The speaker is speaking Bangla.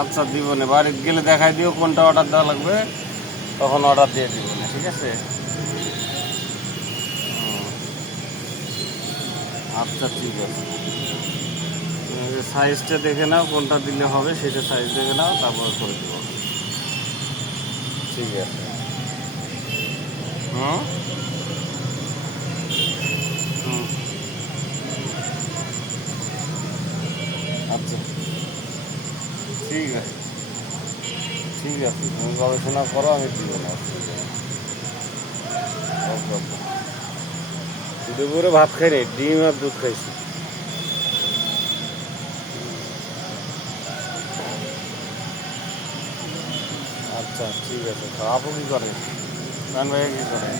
আচ্ছা দিব না, বাড়িতে গেলে দেখাই দিও কোনটা অর্ডার দেওয়া লাগবে, তখন অর্ডার দিয়ে দিব না, ঠিক আছে? আচ্ছা ঠিক আছে, সাইজটা দেখে নাও কোনটা দিলে হবে, সেটা সাইজ দেখে নাও, তারপর করে দেব। ঠিক আছে। হুম হুম আচ্ছা ঠিক আছে, ঠিক আছে, তুমি গবেষণা করো, আমি দিব না, অসুবিধা নেই। ওকে ওকে। দুপুরে ভাত খাই নি, ডিম আর দুধ খাইছি। আচ্ছা ঠিক আছে, তো আপু কী করে, কান ভাইয়া কী করে?